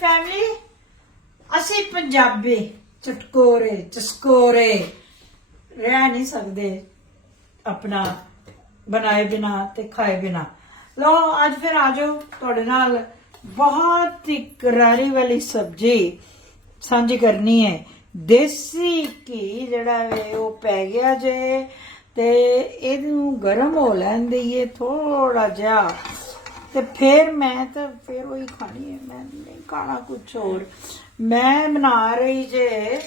Family ਅਸੀਂ ਪੰਜਾਬੀ, ਚਟਕੋਰੇ, ਚਸਕੋਰੇ ਰਹਿ ਨਹੀਂ ਸਕਦੇ ਆਪਣਾ, ਬਣਾਏ ਬਿਨਾ ਤੇ ਖਾਏ ਬਿਨਾ। ਲੋ ਅੱਜ ਫਿਰ ਆਜੋ ਤੁਹਾਡੇ ਨਾਲ। ਬਹੁਤ ਹੀ ਕਰਾਰੀ ਵਾਲੀ ਸਬਜ਼ੀ ਸਾਂਝੀ ਕਰਨੀ ਹੈ। ਦੇਸੀ ਘੀ ਜਿਹੜਾ ਵੇ, ਉਹ ਪੈ ਗਿਆ ਜੇ ਤੇ ਇਹਨੂੰ ਗਰਮ ਹੋ ਲੈਣ ਦਈਏ ਥੋੜਾ ਜਿਹਾ। ਤੇ ਫਿਰ ਮੈਂ ਤਾਂ ਫਿਰ ਉਹੀ ਖਾਣੀ ਹੈ। ਮੈਂ ਨਹੀਂ ਖਾਣਾ ਕੁਝ ਹੋਰ। ਮੈਂ ਬਣਾ ਰਹੀ ਜੇ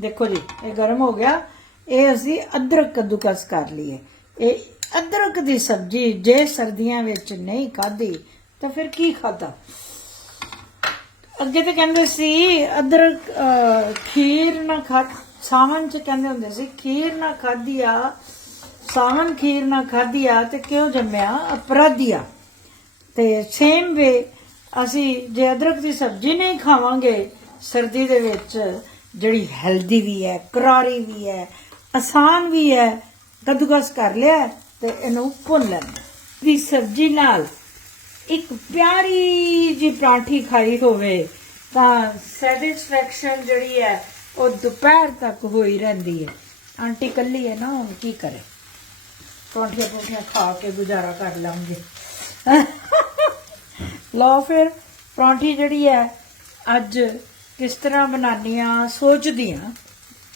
ਦੇਖੋ ਜੀ ਇਹ ਗਰਮ ਹੋ ਗਿਆ। ਇਹ ਅਸੀਂ ਅਦਰਕ ਕੱਦੂਕਸ ਕਰ ਲਈਏ। ਇਹ ਅਦਰਕ ਦੀ ਸਬਜ਼ੀ ਜੇ ਸਰਦੀਆਂ ਵਿੱਚ ਨਹੀਂ ਖਾਧੀ ਤਾਂ ਫਿਰ ਕੀ ਖਾਧਾ? ਅੱਗੇ ਤੇ ਕਹਿੰਦੇ ਸੀ ਅਦਰਕ ਅਹ, ਖੀਰ ਨਾ ਖਾ ਸਾਵਨ ਚ ਕਹਿੰਦੇ ਹੁੰਦੇ ਸੀ ਖੀਰ ਨਾ ਖਾਧੀਆ ਸਾਵਨ ਖੀਰ ਨਾ ਖਾਧੀਆ ਤੇ ਕਿਉਂ ਜੰਮਿਆ? ਅਪਰਾਧੀਆ। ਤੇ ਸੇਮ ਵੇ ਅਸੀਂ ਜੇ ਅਦਰਕ ਦੀ ਸਬਜ਼ੀ ਨਹੀਂ ਖਾਵਾਂਗੇ, ਸਰਦੀ ਦੇ ਵਿੱਚ ਜਿਹੜੀ ਹੈਲਦੀ ਵੀ ਹੈ, ਕਰਾਰੀ ਵੀ ਹੈ, ਆਸਾਨ ਵੀ ਹੈ ਕੱਦੂਕਸ ਕਰ ਲਿਆ ਤੇ ਇਹਨੂੰ ਭੁੰਨ ਲੈਣਾ ਦੀ ਸਬਜ਼ੀ ਨਾਲ ਇੱਕ ਪਿਆਰੀ ਜੀ ਪਰਾਂਠੀ ਖਾਈ ਹੋਵੇ, ਤਾਂ ਸੈਟੀਸਫੈਕਸ਼ਨ ਜਿਹੜੀ ਹੈ ਉਹ ਦੁਪਹਿਰ ਤੱਕ ਹੋਈ ਰਹਿੰਦੀ ਹੈ। ਆਂਟੀ ਕੱਲੀ ਹੈ ਨਾ, ਹੁਣ ਕੀ ਕਰੇ? ਪਰੌਂਠੀਆਂ ਪਰੌਂਠੀਆਂ ਖਾ ਕੇ ਗੁਜ਼ਾਰਾ ਕਰ ਲਾਂਗੇ। ਲਓ ਫਿਰ, ਪਰੌਂਠੀ ਜਿਹੜੀ ਹੈ, ਅੱਜ ਕਿਸ ਤਰ੍ਹਾਂ ਬਣਾਉਣੀ ਆ ਸੋਚਦੀ ਆ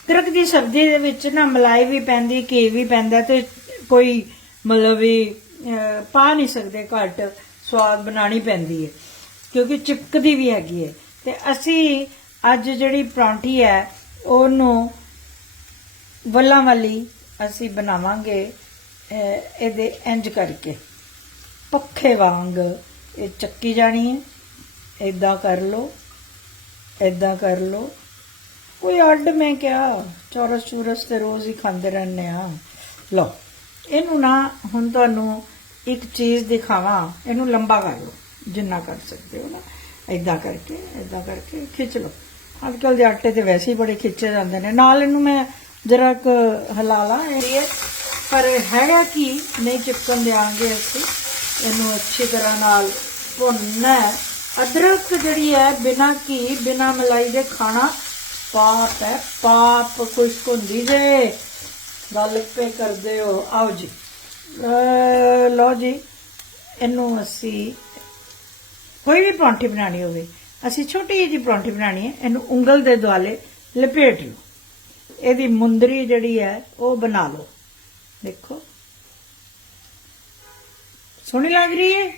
ਤਿਰਕ ਦੀ ਸਬਜ਼ੀ ਦੇ ਵਿੱਚ ਨਾ ਮਲਾਈ ਵੀ ਪੈਂਦੀ, ਘੀ ਵੀ ਪੈਂਦਾ ਤੇ ਕੋਈ ਮਤਲਬ ਵੀ ਪਾ ਨਹੀਂ ਸਕਦੇ, ਘੱਟ ਸਵਾਦ ਬਣਾਣੀ ਪੈਂਦੀ ਹੈ, ਕਿਉਂਕਿ ਚਿਪਕਦੀ ਵੀ ਹੈਗੀ ਹੈ। ਤੇ ਅਸੀਂ ਅੱਜ ਜਿਹੜੀ ਪਰੌਂਠੀ ਹੈ, ਉਹਨੂੰ ਵੱਲਾਂ ਵਾਲੀ ਅਸੀਂ ਬਣਾਵਾਂਗੇ ਇਹਦੇ ਇੰਜ ਕਰਕੇ। ਪੱਖੇ ਵਾਂਗ। ਇਹ ਚੱਕੀ ਜਾਣੀ ਹੈ। ਇਦਾਂ ਕਰ ਲਓ ਇਦਾਂ ਕਰ ਲਓ। ਕੋਈ ਅੱਡ ਮੈਂ ਕਿਹਾ, ਚੌਰਸ ਚੂਰਸ ਤੇ ਰੋਜ਼ ਹੀ ਖਾਂਦੇ ਰਹਿੰਦੇ ਆ ਲਓ, ਇਹਨੂੰ ਨਾ ਹੁਣ ਤੁਹਾਨੂੰ ਇੱਕ ਚੀਜ਼ ਦਿਖਾਵਾਂ। ਇਹਨੂੰ ਲੰਬਾ ਕਰ ਲਓ, ਜਿੰਨਾ ਕਰ ਸਕਦੇ ਹੋ ਨਾ। ਇਦਾਂ ਕਰਕੇ ਇਦਾਂ ਕਰਕੇ ਖਿੱਚ ਲਓ। ਅੱਜ ਕੱਲ ਦੇ ਆਟੇ ਤੇ ਵੈਸੇ ਹੀ ਬੜੇ ਖਿੱਚੇ ਜਾਂਦੇ ਨੇ। ਨਾਲ ਇਹਨੂੰ ਮੈਂ ਜਰਾ ਕੁ ਹਿਲਾ ਲਾਂ। ਇਹ ਪਰ ਹੈਗਾ ਕੀ? ਨਹੀਂ ਚਿਪਕਣ ਦੇਾਂਗੇ ਅਸੀਂ। ਇਹਨੂੰ ਅੱਛੀ ਤਰ੍ਹਾਂ ਨਾਲ ਭੁੰਨਣਾ ਹੈ। ਅਦਰਕ ਜਿਹੜੀ ਹੈ, ਬਿਨਾ ਘੀ, ਬਿਨਾ ਮਲਾਈ ਦੇ ਖਾਣਾ ਪਾਪ ਹੈ। ਪਾਪ ਖੁਸ਼ਕ ਹੁੰਦੀ ਜੇ। ਗੱਲ ਪੇ ਕਰਦੇ ਹੋ। ਆਓ ਜੀ। ਲਓ ਜੀ, ਇਹਨੂੰ ਅਸੀਂ ਕੋਈ ਵੀ ਪਰੌਂਠੀ ਬਣਾਣੀ ਹੋਵੇ, ਅਸੀਂ ਛੋਟੀ ਜਿਹੀ ਪਰੌਂਠੀ ਬਣਾਣੀ ਹੈ, ਇਹਨੂੰ ਉਂਗਲ ਦੇ ਦੁਆਲੇ ਲਪੇਟ ਲਓ। ਇਹਦੀ ਮੁੰਦਰੀ ਜਿਹੜੀ ਹੈ, ਉਹ ਬਣਾ ਲਓ। ਦੇਖੋ। ਸੋਹਣੀ ਲੱਗ ਰਹੀ ਹੈ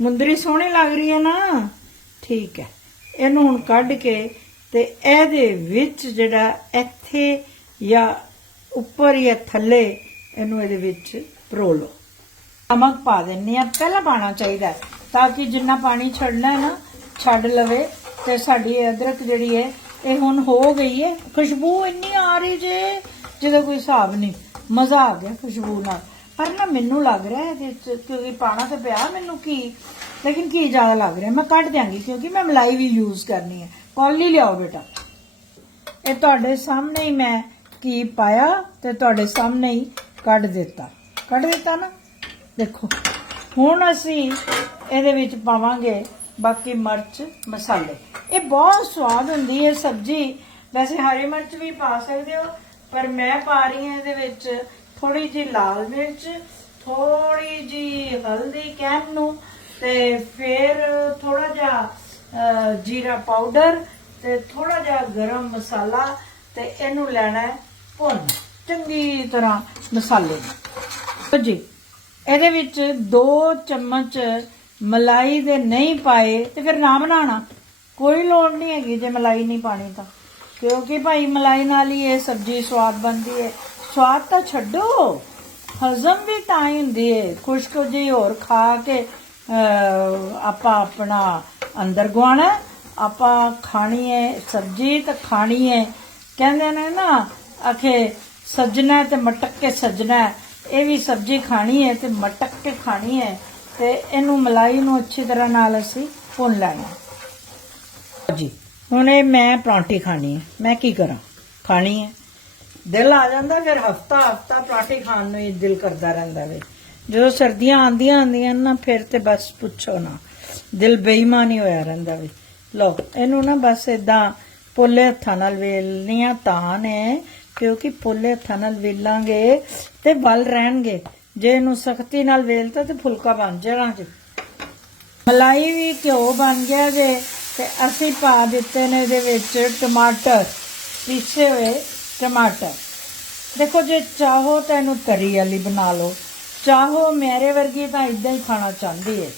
ਮੁੰਦਰੀ ਸੋਹਣੀ ਲੱਗ ਰਹੀ ਹੈ ਨਾ? ਠੀਕ ਹੈ ਇਹਨੂੰ ਹੁਣ ਕੱਢ ਕੇ ਤੇ ਇਹਦੇ ਵਿੱਚ ਜਿਹੜਾ ਇੱਥੇ ਜਾਂ ਉੱਪਰ ਜਾਂ ਥੱਲੇ ਇਹਨੂੰ ਇਹਦੇ ਵਿੱਚ ਪਰੋ ਲਓ। ਨਮਕ ਪਾ ਦਿੰਨੀ ਆ ਪਹਿਲਾਂ ਪਾਣਾ ਚਾਹੀਦਾ ਤਾਂ ਕਿ ਜਿੰਨਾ ਪਾਣੀ ਛੱਡਣਾ ਹੈ ਨਾ, ਛੱਡ ਲਵੇ ਤੇ ਸਾਡੀ ਅਦਰਕ ਜਿਹੜੀ ਹੈ ਇਹ ਹੁਣ ਹੋ ਗਈ ਹੈ ਖੁਸ਼ਬੂ ਇੰਨੀ ਆ ਰਹੀ ਜੇ, ਜਿਹਦਾ ਕੋਈ ਹਿਸਾਬ ਨਹੀਂ। ਮਜ਼ਾ ਆ ਗਿਆ ਖੁਸ਼ਬੂ ਨਾਲ। ਪਰ ਨਾ ਮੈਨੂੰ ਲੱਗ ਰਿਹਾ ਇਹਦੇ ਚ ਕਿਉਂਕਿ ਪਾਣਾ ਤੇ ਪਿਆ, ਮੈਨੂੰ ਕੀ? ਲੇਕਿਨ ਕੀ ਜ਼ਿਆਦਾ ਲੱਗ ਰਿਹਾ? ਮੈਂ ਕੱਢ ਦਿਆਂਗੀ ਕਿਉਂਕਿ ਮੈਂ ਮਲਾਈ ਵੀ ਯੂਜ਼ ਕਰਨੀ ਹੈ। ਕੌਲੀ ਲਿਆਓ ਬੇਟਾ? ਇਹ ਤੁਹਾਡੇ ਸਾਹਮਣੇ ਹੀ ਮੈਂ ਕੀ ਪਾਇਆ ਤੇ ਤੁਹਾਡੇ ਸਾਹਮਣੇ ਹੀ ਕੱਢ ਦਿੱਤਾ। ਕੱਢ ਦਿੱਤਾ ਨਾ? ਦੇਖੋ, ਹੁਣ ਅਸੀਂ ਇਹਦੇ ਵਿੱਚ ਪਾਵਾਂਗੇ ਬਾਕੀ ਮਿਰਚ, ਮਸਾਲੇ। ਇਹ ਬਹੁਤ ਸਵਾਦ ਹੁੰਦੀ ਹੈ ਸਬਜ਼ੀ। ਵੈਸੇ ਹਰੀ ਮਿਰਚ ਵੀ ਪਾ ਸਕਦੇ ਹੋ, ਪਰ ਮੈਂ ਪਾ ਰਹੀ ਹਾਂ ਇਹਦੇ ਵਿੱਚ ਥੋੜੀ ਜਿਹੀ ਲਾਲ ਮਿਰਚ ਥੋੜੀ ਜਿਹੀ ਹਲਦੀ, ਕੈਮ ਨੂੰ ਤੇ ਫਿਰ ਥੋੜਾ ਜਿਹਾ ਜੀਰਾ ਪਾਊਡਰ ਤੇ ਥੋੜਾ ਜਿਹਾ ਗਰਮ ਮਸਾਲਾ ਤੇ ਇਹਨੂੰ ਲੈਣਾ ਭੁੰਨ। ਚੰਗੀ ਤਰ੍ਹਾਂ ਮਸਾਲੇ ਨੂੰ। ਜੀ, ਇਹਦੇ ਵਿੱਚ 2 ਚਮਚ ਮਲਾਈ ਦੇ ਨਹੀਂ ਪਾਏ ਤੇ ਫਿਰ ਨਾ ਬਣਾਣਾ ਕੋਈ ਲੋੜ ਨਹੀਂ ਹੈਗੀ ਜੇ ਮਲਾਈ ਨਹੀਂ ਪਾਣੀ ਤਾਂ। ਕਿਉਂਕਿ ਭਾਈ ਮਲਾਈ ਨਾਲ ਹੀ ਇਹ ਸਬਜ਼ੀ ਸਵਾਦ ਬਣਦੀ ਹੈ। ਸਵਾਦ ਤਾਂ ਛੱਡੋ। ਹਜ਼ਮ ਵੀ ਤਾਂ ਹੀ ਹੁੰਦੀ ਹੈ ਖੁਸ਼ਕ ਜੀ ਹੋਰ ਖਾ ਕੇ ਆਪਾਂ ਆਪਣਾ ਅੰਦਰ ਗਵਾਣਾ ਆਪਾਂ ਖਾਣੀ ਹੈ ਸਬਜ਼ੀ ਤਾਂ ਖਾਣੀ ਹੈ ਕਹਿੰਦੇ ਨੇ ਨਾ, ਆਖੇ ਸੱਜਣਾ ਤੇ ਮਟਕ ਕੇ ਸੱਜਣਾ ਇਹ ਵੀ ਸਬਜ਼ੀ ਖਾਣੀ ਹੈ ਤੇ ਮਟਕ ਕੇ ਖਾਣੀ ਹੈ ਤੇ ਇਹਨੂੰ ਮਲਾਈ ਨੂੰ ਅੱਛੀ ਤਰ੍ਹਾਂ ਨਾਲ ਅਸੀਂ ਭੁੰਨ ਲੈਣਾ। ਜੀ। ਹੁਣ ਇਹ ਮੈਂ ਪਰੌਂਠੀ ਖਾਣੀ ਹੈ। ਮੈਂ ਕੀ ਕਰਾਂ? ਖਾਣੀ ਹੈ। ਦਿਲ ਆ ਜਾਂਦਾ, ਫਿਰ ਹਫਤਾ ਹਫਤਾ ਪਰੌਂਠੀ ਖਾਣ ਨੂੰ ਹੀ ਦਿਲ ਕਰਦਾ ਰਹਿੰਦਾ ਵੇ। ਜਦੋਂ ਸਰਦੀਆਂ ਆਂਦੀਆਂ ਆਂਦੀਆਂ ਨਾ, ਫਿਰ ਤੇ ਬਸ ਪੁੱਛੋ ਨਾ, ਦਿਲ ਬੇਈਮਾਨ ਹੋਇਆ ਰਹਿੰਦਾ ਵੇ। ਲਓ, ਇਹਨੂੰ ਨਾ ਬਸ ਇਦਾਂ ਪੋਲੇ ਹੱਥਾਂ ਨਾਲ ਵੇਲਣੀਆਂ ਤਾਂ ਨੇ, ਕਿਉਂਕਿ ਪੋਲੇ ਹੱਥਾਂ ਨਾਲ ਵੇਲਾਂਗੇ ਤੇ ਵੱਲ ਰਹਿਣਗੇ। ਜੇ ਇਹਨੂੰ ਸਖਤੀ ਨਾਲ ਵੇਲਤਾ ਤੇ ਫੁਲਕਾ ਬਣ ਜਾਣਾ ਜੀ। ਮਲਾਈ ਵੀ ਘਿਓ ਬਣ ਗਿਆ ਜੇ, ਤੇ ਅਸੀਂ ਪਾ ਦਿੱਤੇ ਨੇ ਇਹਦੇ ਵਿੱਚ ਟਮਾਟਰ। ਪੀਸੇ ਹੋਏ ਟਮਾਟਰ। ਦੇਖੋ ਜੇ ਚਾਹੋ ਤਾਂ ਇਹਨੂੰ ਤਰੀ ਵਾਲੀ ਬਣਾ ਲਓ। ਚਾਹੋ ਮੇਰੇ ਵਰਗੀ ਤਾਂ ਇਦਾਂ ਹੀ ਖਾਣਾ ਚਾਹੁੰਦੀ ਹੈ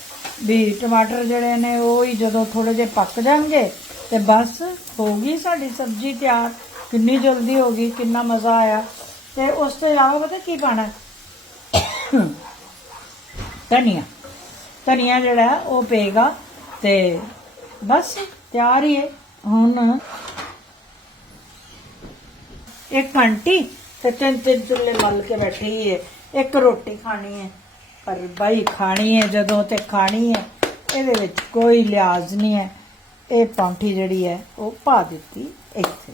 ਵੀ ਟਮਾਟਰ ਜਿਹੜੇ ਨੇ ਉਹ ਹੀ ਜਦੋਂ ਥੋੜੇ ਜਿਹੇ ਪੱਕ ਜਾਣਗੇ ਤੇ ਬਸ ਹੋ ਗਈ ਸਾਡੀ ਸਬਜ਼ੀ ਤਿਆਰ। ਕਿੰਨੀ ਜਲਦੀ ਹੋ ਗਈ, ਕਿੰਨਾ ਮਜ਼ਾ ਆਇਆ। ਤੇ ਉਸ ਤੋਂ ਇਲਾਵਾ ਪਤਾ ਕੀ ਪਾਣਾ? ਧਨੀਆ। ਧਨੀਆ ਜਿਹੜਾ ਉਹ ਪਏਗਾ ਤੇ ਬਸ ਤਿਆਰ ਹੀ ਹੈ ਹੁਣ ਇੱਕ ਆਂਟੀ ਤੇ ਤਿੰਨ ਤਿੰਨ ਚੁੱਲੇ ਮੱਲ ਕੇ ਬੈਠੀ ਹੈ ਇੱਕ ਰੋਟੀ ਖਾਣੀ ਹੈ ਪਰ ਬਾਈ ਖਾਣੀ ਹੈ ਜਦੋਂ ਤੇ ਖਾਣੀ ਹੈ ਇਹਦੇ ਵਿੱਚ ਕੋਈ ਲਿਆਜ਼ ਨਹੀਂ ਹੈ ਇਹ ਪੌਂਠੀ ਜਿਹੜੀ ਹੈ ਉਹ ਪਾ ਦਿੱਤੀ ਇੱਥੇ।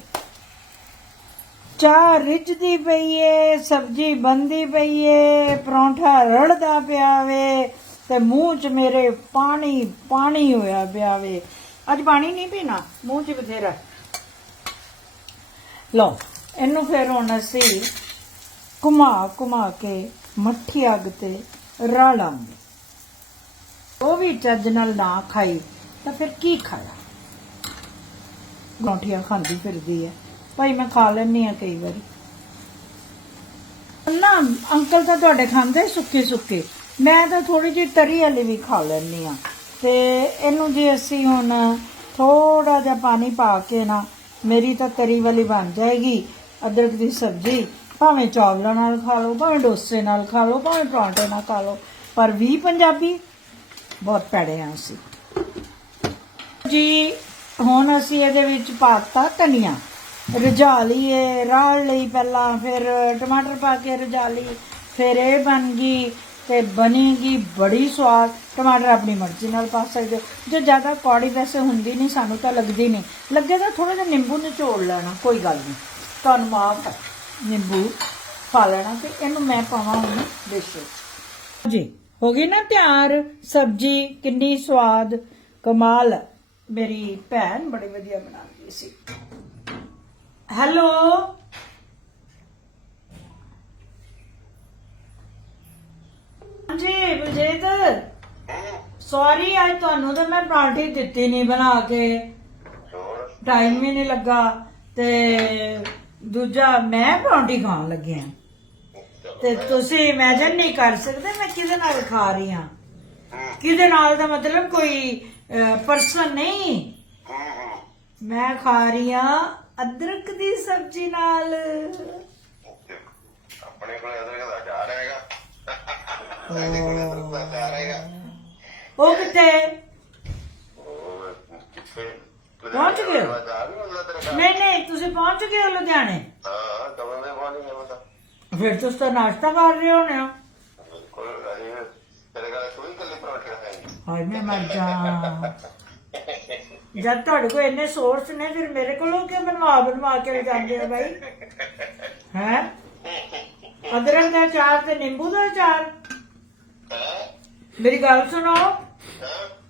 ਚਾਹ ਰਿੱਝਦੀ ਪਈ ਏ, ਸਬਜ਼ੀ ਬੰਦੀ ਪਈ ਏ, ਪਰੌਂਠਾ ਰੜਦਾ ਪਿਆ ਵੇ ਤੇ ਮੂੰਹ 'ਚ ਮੇਰੇ ਪਾਣੀ ਪਾਣੀ ਹੋਇਆ ਪਿਆ ਵੇ। ਅੱਜ ਪਾਣੀ ਨਹੀਂ ਪੀਣਾ, ਮੂੰਹ 'ਚ ਬਥੇਰਾ। ਲਓ। ਇਹਨੂੰ ਫਿਰ ਹੁਣ ਅਸੀਂ ਘੁਮਾ ਘੁਮਾ ਕੇ ਮੱਠੀ ਅੱਗ ਤੇ ਰਾਲਾਂਗੇ। ਉਹ ਵੀ ਚੱਜ ਨਾਲ ਨਾ ਖਾਈ, ਤਾਂ ਫਿਰ ਕੀ ਖਾਇਆ? ਪਰੌਂਠੀਆਂ ਖਾਂਦੀ ਫਿਰਦੀ ਹੈ ਭਾਈ ਮੈਂ ਖਾ ਲੈਣੀ ਆ ਕਈ ਵਾਰੀ। ਨਾ, ਅੰਕਲ ਤਾਂ ਤੁਹਾਡੇ ਖਾਂਦੇ ਸੁੱਕੇ ਸੁੱਕੇ। ਮੈਂ ਤਾਂ ਥੋੜੀ ਜਿਹੀ ਤਰੀ ਵਾਲੀ ਵੀ ਖਾ ਲੈਣੀ ਆ। ਤੇ ਇਹਨੂੰ ਜੇ ਅਸੀਂ ਹੁਣ ਥੋੜਾ ਜਿਹਾ ਪਾਣੀ ਪਾ ਕੇ ਨਾ, ਮੇਰੀ ਤਾਂ ਤਰੀ ਵਾਲੀ ਬਣ ਜਾਏਗੀ। ਅਦਰਕ ਦੀ ਸਬਜ਼ੀ, ਭਾਵੇਂ ਚਾਵਲਾਂ ਨਾਲ ਖਾ ਲਓ, ਭਾਵੇਂ ਡੋਸੇ ਨਾਲ ਖਾ ਲਓ, ਭਾਵੇਂ ਪਰੌਂਠੇ ਨਾਲ ਖਾ ਲਓ, ਪਰ ਵੀ ਪੰਜਾਬੀ ਬਹੁਤ ਪੈੜੇ ਆ ਅਸੀਂ। ਜੀ, ਹੁਣ ਅਸੀਂ ਇਹਦੇ ਵਿੱਚ ਪਾਤਾ ਧਨੀਆ। ਰਜਾ ਲਈਏ, ਰਾਲ ਲਈ ਪਹਿਲਾਂ, ਫਿਰ ਟਮਾਟਰ ਪਾ ਕੇ ਰਜਾ ਲਈ, ਫਿਰ ਇਹ ਬਣ ਗਈ ਤੇ ਬਣੇਗੀ ਬੜੀ ਸਵਾਦ। ਟਮਾਟਰ ਆਪਣੀ ਮਰਜ਼ੀ ਨਾਲ ਪਾ ਸਕਦੇ ਹੋ। ਜੇ ਜ਼ਿਆਦਾ ਕੌੜੀ ਵੈਸੇ ਹੁੰਦੀ ਨਹੀਂ, ਸਾਨੂੰ ਤਾਂ ਲੱਗਦੀ ਨਹੀਂ। ਲੱਗੇ ਤਾਂ ਥੋੜਾ ਜਿਹਾ ਨਿੰਬੂ ਨਿਚੋੜ ਲੈਣਾ, ਕੋਈ ਗੱਲ ਨਹੀਂ। ਤੁਹਾਨੂੰ ਮਾਫ ਹੈ ਨਿੰਬੂ ਪਾ ਲੈਣਾ ਤੇ ਇਹਨੂੰ ਮੈਂ ਪਾਵਾਂ ਹੁਣ ਡਿਸ਼ ਵਿੱਚ। ਜੀ ਹੋ ਗਈ ਨਾ ਤਿਆਰ ਸਬਜੀ ਕਿੰਨੀ ਸਵਾਦ ਕਮਾਲ। ਮੇਰੀ ਭੈਣ ਬੜੀ ਵਧੀਆ ਬਣਾਉਂਦੀ ਸੀ। ਹੈਲੋ? ਹਾਂਜੀ ਬਲਜੀਤ? ਸੌਰੀ ਅੱਜ ਤੁਹਾਨੂੰ ਤਾਂ ਮੈਂ ਪਰਾਂਠੀ ਦਿੱਤੀ ਨਹੀਂ ਬਣਾ ਕੇ। ਟਾਈਮ ਹੀ ਨਹੀਂ ਲੱਗਾ ਤੇ ਦੂਜਾ ਮੈਂ ਪਰਾਂਠੀ ਖਾਣ ਲੱਗਿਆ ਤੇ ਤੁਸੀਂ ਇਮੇਜਿਨ ਨਹੀਂ ਕਰ ਸਕਦੇ ਮੈਂ ਕਿਹਦੇ ਨਾਲ ਖਾ ਰਹੀ ਹਾਂ ਕਿਹਦੇ ਨਾਲ ਦਾ ਮਤਲਬ ਕੋਈ ਪਰਸਨ ਨਹੀਂ। ਮੈਂ ਖਾ ਰਹੀ ਹਾਂ ਅਦਰਕ ਦੀ ਸਬਜ਼ੀ ਨਾਲ। ਆਪਣੇ ਕੋਲ ਅਦਰਕ ਦਾ ਅਚਾਰ ਹੈਗਾ ਸਾਡੇ ਕੋਲ ਅਦਰਕ ਦਾ ਅਚਾਰ ਹੈਗਾ ਉਹ ਕਿੱਥੇ? ਉਹ ਕਿੱਥੇ? ਪਹੁੰਚ ਘਰ। ਨਹੀਂ ਨਹੀਂ ਤੁਸੀਂ ਪਹੁੰਚ ਗਏ ਹੋ ਲੁਧਿਆਣੇ? ਹਾਂ ਕਦੋਂ ਦੇ ਫਿਰ ਤੁਸੀਂ ਤਾਂ ਨਾਸ਼ਤਾ ਕਰ ਰਹੇ ਹੋਣੇ ਹੋ। ਬਿਲਕੁਲ ਅਰੇ ਤੇਰੇ ਘਰ ਕੋਈ ਕੱਲੀ ਪਰੌਂਠੇ ਖਾਏਗੀ ਹਾਏ ਮੈਂ ਮਰ ਜਾ। ਜਦ ਤੁਹਾਡੇ ਕੋਲ ਇੰਨੇ ਸੋਰਸ ਨੇ ਫਿਰ ਮੇਰੇ ਕੋਲੋਂ ਕਿਉਂ ਬਣਵਾ ਬਣਵਾ ਕੇ ਜਾਂਦੇ ਹੋ ਬਾਈ? ਹੈ? ਅਦਰਕ ਦਾ ਅਚਾਰ ਤੇ ਨਿੰਬੂ ਦਾ ਅਚਾਰ? ਹਾਂ? ਮੇਰੀ ਗੱਲ ਸੁਣੋ।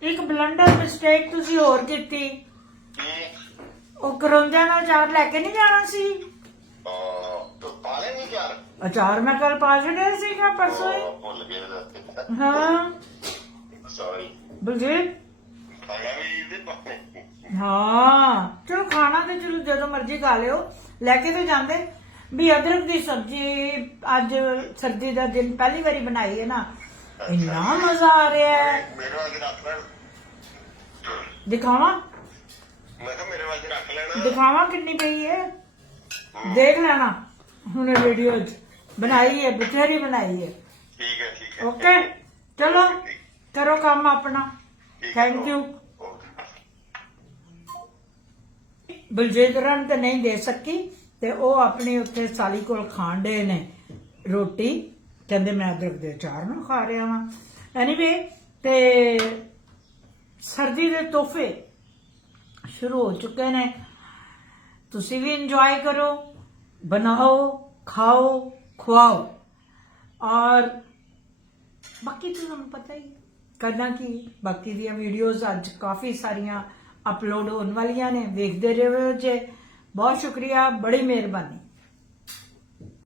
ਇੱਕ ਬਲੰਡਰ ਮਿਸਟੇਕ ਤੁਸੀਂ ਹੋਰ ਕੀਤੀ। ਕੀ? ਉਹ ਕਰੌਂਦਿਆਂ ਦਾ ਅਚਾਰ ਲੈ ਕੇ ਨਹੀਂ ਜਾਣਾ ਸੀ? ਚਾਰ। ਅਚਾਰ ਮੈਂ ਕੱਲ ਪਾ ਛੱਡਿਆ ਸੀਗਾ ਪਰਸੋਂ ਹੀ। ਹਾਂ। ਇਹਦੇ ਪਾਣੇ ਹਾਂ। ਚਲੋ ਖਾਣਾ ਤੇ ਚਲੋ ਜਦੋਂ ਮਰਜ਼ੀ ਖਾ ਲਿਓ। ਲੈ ਕੇ ਤੇ ਜਾਂਦੇ। ਵੀ ਅਦਰਕ ਦੀ ਸਬਜ਼ੀ ਅੱਜ ਸਰਦੀ ਦਾ ਦਿਨ ਪਹਿਲੀ ਵਾਰੀ ਬਣਾਈ ਹੈ ਨਾ। ਇੰਨਾ ਮਜ਼ਾ ਆ ਰਿਹਾ ਹੈ। ਲੈਣ ਦਿਖਾਵਾਂ? ਮੈਂ ਕਿਹਾ ਮੇਰੇ ਵਾਲ ਰੱਖ ਲੈਣਾ। ਦਿਖਾਵਾਂ ਕਿੰਨੀ ਪਈ ਹੈ ਦੇਖ ਲੈਣਾ ਹੁਣ ਵੀਡੀਓ 'ਚ। ਬਣਾਈ ਹੈ ਬਥੇਰੀ ਬਣਾਈ ਹੈ ਠੀਕ ਹੈ ਠੀਕ ਹੈ। ਓਕੇ ਚਲੋ ਕਰੋ ਕੰਮ ਆਪਣਾ। ਥੈਂਕ ਯੂ ਬਲਜੀਤ ਰਨ ਤੇ ਨਹੀਂ ਦੇ ਸਕੀ ਤੇ ਉਹ ਆਪਣੀ ਉੱਥੇ ਸਾਲੀ ਕੋਲ ਖਾਣ ਦੇ ਨੇ ਰੋਟੀ। ਕਹਿੰਦੇ ਮੈਂ ਅਦਰਕ ਦੇ ਅਚਾਰ ਨਾਲ ਖਾ ਰਿਹਾ ਵਾਂ। ਐਨੀਵੇ ਤੇ ਸਰਦੀ ਦੇ ਤੋਹਫੇ ਸ਼ੁਰੂ ਹੋ ਚੁੱਕੇ ਨੇ। ਤੁਸੀਂ ਵੀ ਇੰਜੋਏ ਕਰੋ, ਬਣਾਓ, ਖਾਓ, ਖਵਾਓ। ਔਰ ਬਾਕੀ ਤਾਂ ਤੁਹਾਨੂੰ ਪਤਾ ਹੀ ਕਰਨਾ ਕੀ, ਬਾਕੀ ਦੀਆਂ ਵੀਡੀਓਜ਼ ਅੱਜ ਕਾਫੀ ਸਾਰੀਆਂ ਅਪਲੋਡ ਹੋਣ ਵਾਲੀਆਂ ਨੇ। ਵੇਖਦੇ ਰਹੋ ਜੇ। ਬਹੁਤ ਸ਼ੁਕਰੀਆ, ਬੜੀ ਮਿਹਰਬਾਨੀ।